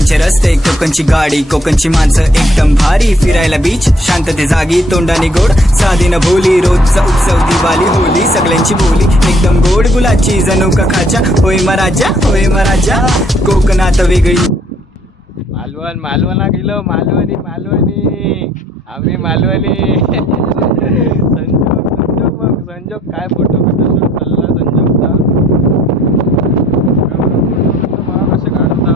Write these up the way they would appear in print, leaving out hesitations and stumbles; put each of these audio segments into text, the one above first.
कोकणचे रस्ते, कोकणची गाडी, कोकणची माणसं एकदम भारी. फिरायला बीच, शांतते जागी, तोंडाने गोड, साधी न भोली. रोजचा उत्सव, दिवाळी, होली, सगळ्यांची बोली एकदम गोड गुलाची. जणू का खाजा, होय मराजा, होय मराजा, कोकणात वेगळी. मालवणला गेलो. मालवणी आम्ही मालवणी. संजोग काय फोटो शूट चालला संजोगचा. कसं काढता.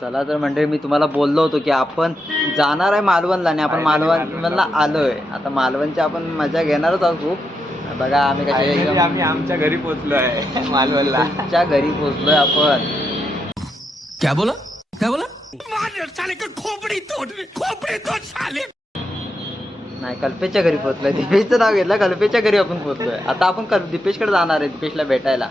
चला तर मंडळी, मी तुम्हाला बोललो होतो की आपण जाणार आहे मालवणला आणि आपण मालवणला आलोय. आता मालवणची आपण मजा घेणारच आहोत खूप. बघा आम्ही कशा आम्ही आमच्या घरी पोहोचलो आहे मालवणला. आमच्या घरी पोहोचलोय आपण. क्या बोला नाही, कल्पेशच्या घरी पोहोचलोय. दीपेशचं नाव घेतलं, कल्पेशच्या घरी आपण पोहोचलोय. आता आपण दीपेशकडे जाणार आहे, दीपेशला भेटायला.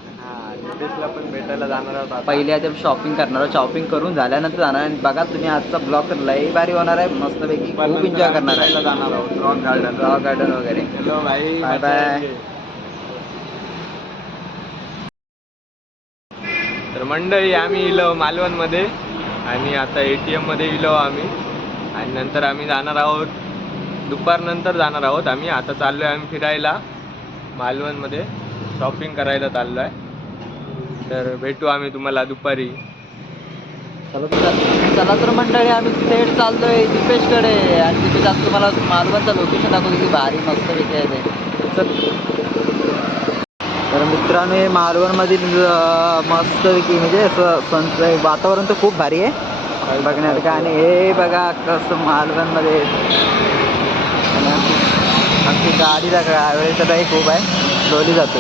दीपेशला पण भेटायला जाणार आहोत. पहिले आता शॉपिंग करणार आहोत. शॉपिंग करून झाल्यानंतर जाणार. आणि बघा तुम्ही आजचा ब्लॉग लई भारी होणार आहे. मस्तपैकी खूप एन्जॉय करणार आहे. जाणार आहोत रॉक गार्डन वगैरे. हॅलो भाई, बाय बाय. तर मंडळी आम्ही इलो मालवणमध्ये आणि आता ATM मध्ये इलो आम्ही. आणि नंतर आम्ही जाणार आहोत, दुपारनंतर जाणार आहोत आम्ही. आता चाललो आहे आम्ही फिरायला मालवणमध्ये, शॉपिंग करायला चाललो आहे. तर भेटू आम्ही तुम्हाला दुपारी. चला तर मंडळी, आम्ही थेट चाललोय दीपेशकडे. आणि तिथे जास्त तुम्हाला मालवणचं लोकेशन दाखवतो की भारी मस्त पैकी आहे ते. तर मित्रांनो, हे मालवणमधील मस्तपैकी म्हणजे असं वातावरण तर खूप भारी आहे बघण्यासारखं. आणि हे बघा कसं मालवणमध्ये आमची गाडी ॲव्हरेज तर खूप आहे, स्लोली जातो.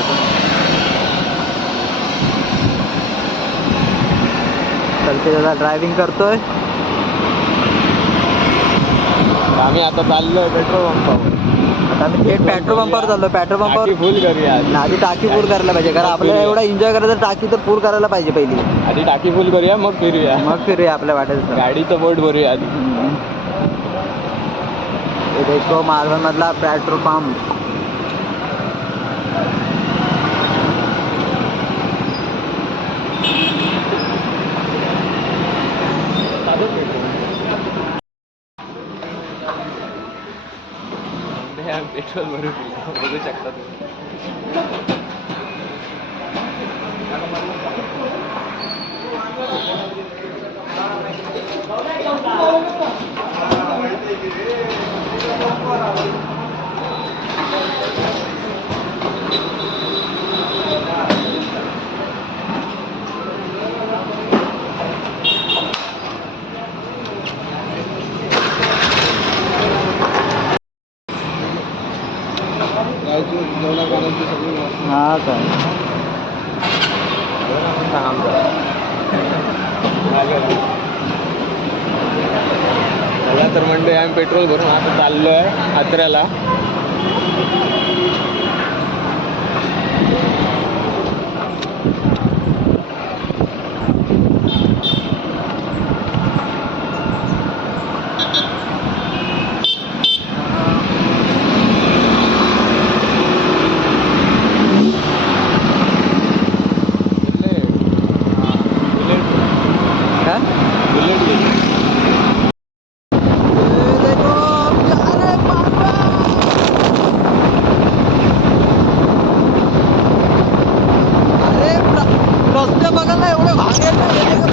चलते दादा ड्रायव्हिंग करतोय. आम्ही आता चाललोय पेट्रोल पंपावर. आता आम्ही थेट पेट्रोल पंपावर चाललो. पेट्रोल पंपावर फुल करूया आधी टाकी फुल करायला पाहिजे, कारण आपल्याला एवढा एन्जॉय करायचं तर टाकी तर फुल करायला पाहिजे पहिली. आधी टाकी फुल करूया, मग फिरूया. मग फिरूया आपल्या वाटेत. गाडीचं बोट भरूया आधी. हे देखो मालवणमधला पेट्रोल पंप. पेट्रोल भरू बघू शकता तुम्ही. हा काय चला तर मंडळी, आम्ही पेट्रोल भरून आता चाललो आहे आत्र्याला. रस्ते बघा ना, एवढे भारी आहेत.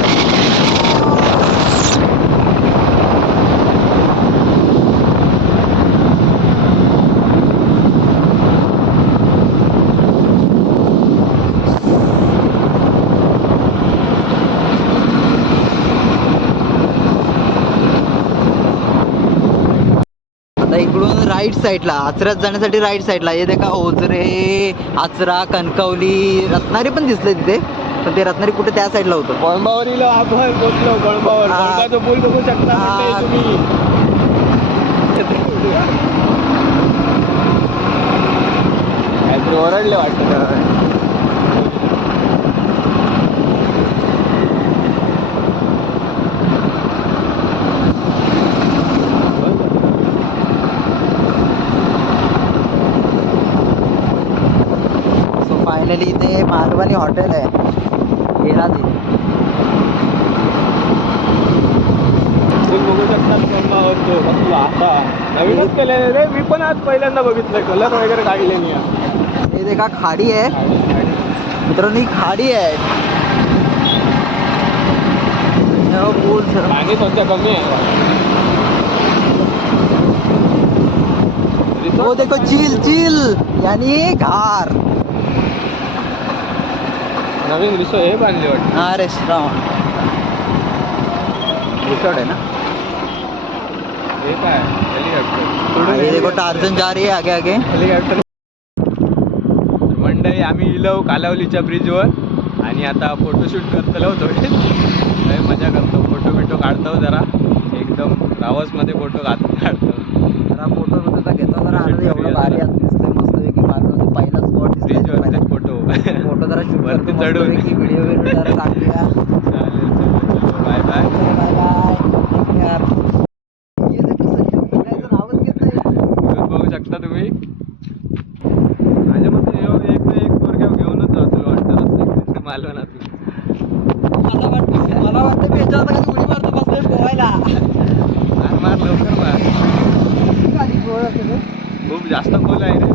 इकडून राईट साईडला, आचऱ्यात जाण्यासाठी राईट साईडला हे देखा ओझरे, आचरा, कणकवली, रत्नागिरी पण दिसले तिथे. पण ते रत्नागिरी कुठे त्या साईडला होतं. कळंबावर आपण पोहोचलो. कळंबावर पूल बघू शकता तुम्ही. काहीतरी ओरडले वाटतं. फायनली इथे मालवणी हॉटेल आहे, गेला ते. तुम्ही बघू शकता कसा होतो कसला आता नवीनच केलेलं रे. मी पण आज पहिल्यांदा बघितलंय. कलर वगैरे काढले नाही आहे. हे देखा खाडी आहे मित्रांनो, ही खाडी आहे. हो, पूल सर. पाणी सध्या कमी आहे. वो देखो चिल चिल यानी घार. नवीन रिसोर्ट हे बांधले वाटतं. हाँ रेस्टोरेंट रिसोर्ट है ना. हे काय हेलिकॉप्टर. ये देखो टार्झन जा रही है आगे आगे. हेलिकॉप्टर. मंडळी आम्ही इलो कालावलीच्या ब्रिजवर आणि आता फोटोशूट करतलो थोडे. लय मजा करतो, फोटो बिटो काढतो जरा. एकदम रावसमध्ये फोटो काढतो. जरा फोटो बिटोचा घेतो जरा. आनंद एवढं भारी आज दिसतंय मस्तपैकी. मालवणचा पहिला स्पॉट दिसतोय. ब्रिजवरचे फोटो फोटो जरा शूट वरती करतो चढून. मस्तपैकी. व्हिडिओ बिडिओ जरा टाकूया. चालेल चलो bye bye. Bye bye. Take care. ये देखो संजू फिरायचं नावच घेत नाही. बघू शकता तुम्ही. माझ्या मते एक पोरग्या घेऊनच जातो वाटतं रस्त्याकडे मालवणातून. मला वाटतं मी याच्यावर कधी उडी मारतो बसतोय पोहायला. मार लवकर मार. खाली गोळ असेल रे. खूप जास्त खोल आहे रे.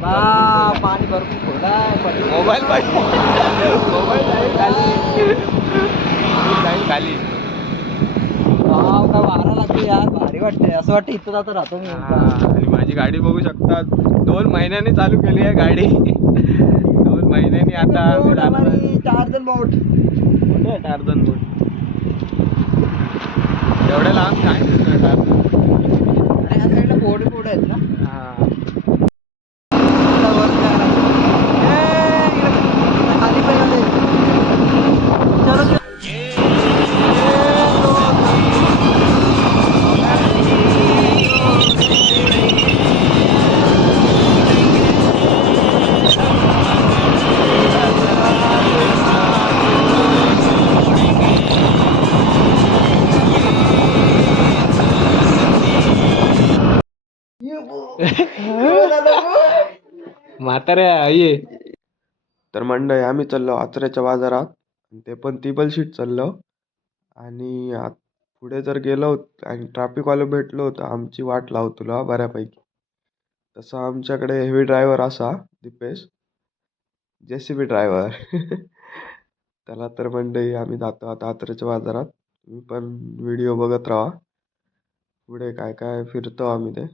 बाबा पाणी भरपूर खोल आहे. मोबाईल पाहिजे. मोबाईल जाईल खाली. जाईल खाली. वाव, काय वारा लागतो यार. भारी वाटते. असं वाटतं इथं जाता राहतो मी. आणि माझी गाडी बघू शकता. 2 महिन्यांनी चालू केली आहे गाडी. 2 महिन्यांनी आता आम्ही जाणार आहे. टार्झन बोट. कुठे आहे टार्झन बोट? एवढ्या लांब काय दिसतोय टार्झन? या साईडला बोट बोट आहेत ना. हा. खाली पण आले. चलो चलो. म्हाताऱ्या ये. तर मंडळी आम्ही चाललो आचऱ्याच्या बाजारात. ते पण टिबल शीट चाललो. आणि पुढे जर गेलो आणि ट्रॅफिकवाले भेटलो होतं आमची वाट लावतो बऱ्यापैकी. तसा आमच्याकडे हेवी ड्रायव्हर असा दीपेश, JCB ड्रायव्हर. त्याला तर मंडळी आम्ही जातो आता आचऱ्याच्या बाजारात. तुम्ही पण व्हिडिओ बघत राहा. पुढे काय काय फिरतो आम्ही ते.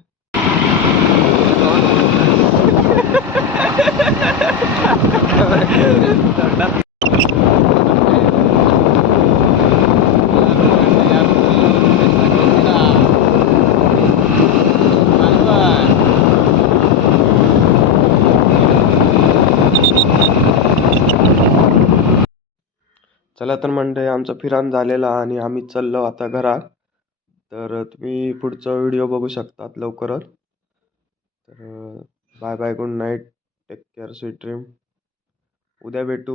चला तर मंडळी आमचं फिरान झालेलं आणि आम्ही चाललो आता घरात. तर तुम्ही पुढचा व्हिडिओ बघू शकतात लवकरच. तर bye bye, good night, take care, sweet dream. उद्या भेटू.